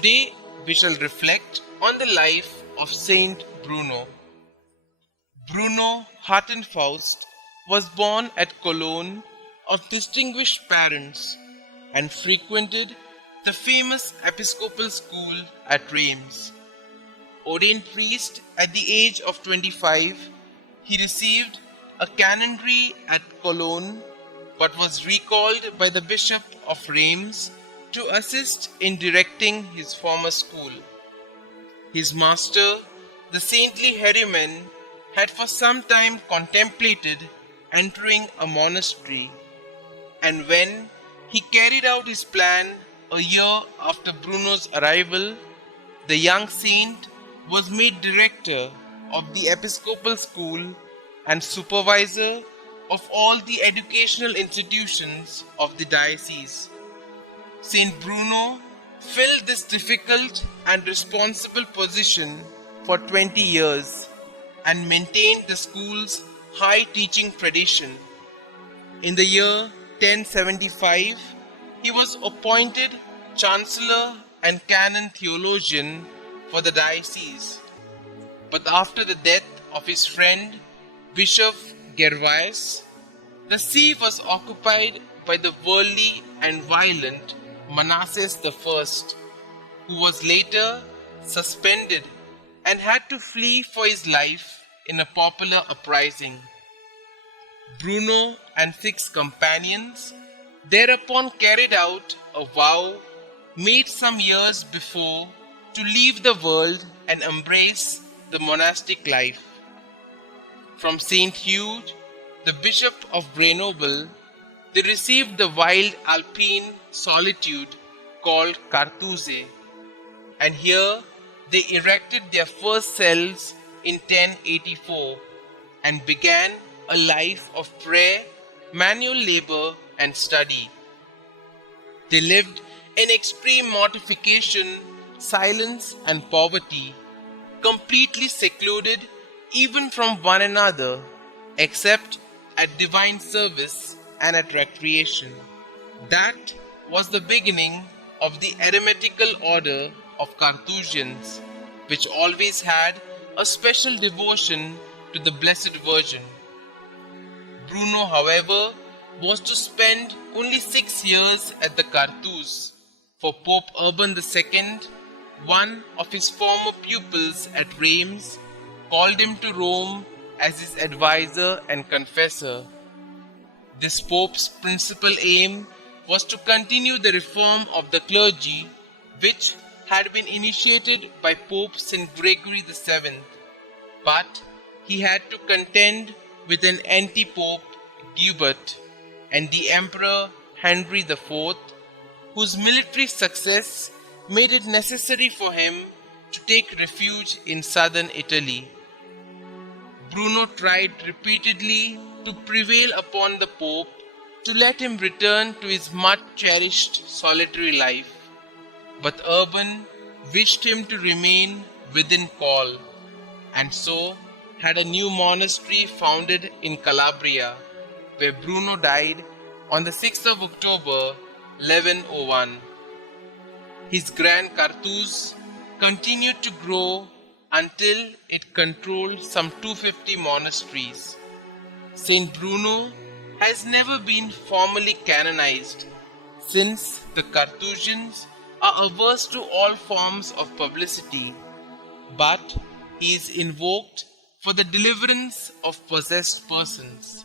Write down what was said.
Today we shall reflect on the life of St Bruno. Bruno Hartenfaust was born at Cologne of distinguished parents and frequented the famous Episcopal school at Reims. Ordained priest at the age of 25, he received a canonry at Cologne but was recalled by the Bishop of Reims to assist in directing his former school. His master, the saintly Herriman, had for some time contemplated entering a monastery, and when he carried out his plan a year after Bruno's arrival, the young saint was made director of the Episcopal school and supervisor of all the educational institutions of the diocese. St. Bruno filled this difficult and responsible position for 20 years and maintained the school's high teaching tradition. In the year 1075, he was appointed Chancellor and Canon Theologian for the diocese. But after the death of his friend, Bishop Gervais, the see was occupied by the worldly and violent Manasses I, who was later suspended and had to flee for his life in a popular uprising. Bruno and 6 companions thereupon carried out a vow made some years before to leave the world and embrace the monastic life. From Saint Hugh, the Bishop of Grenoble, they received the wild alpine solitude called Cartouze, and here they erected their first cells in 1084 and began a life of prayer, manual labor and study. They lived in extreme mortification, silence and poverty, completely secluded even from one another, except at divine service and at recreation. That was the beginning of the eremitical order of Carthusians, which always had a special devotion to the Blessed Virgin. Bruno, however, was to spend only 6 years at the Cartouze, for Pope Urban II, one of his former pupils at Reims, called him to Rome as his advisor and confessor. This pope's principal aim was to continue the reform of the clergy, which had been initiated by Pope St Gregory VII, but he had to contend with an anti-pope, Guibert, and the Emperor Henry IV, whose military success made it necessary for him to take refuge in southern Italy. Bruno tried repeatedly to prevail upon the Pope to let him return to his much-cherished solitary life, but Urban wished him to remain within call, and so had a new monastery founded in Calabria, where Bruno died on the 6th of October 1101. His Grand Cartouze continued to grow until it controlled some 250 monasteries. St. Bruno has never been formally canonized, since the Carthusians are averse to all forms of publicity, but he is invoked for the deliverance of possessed persons.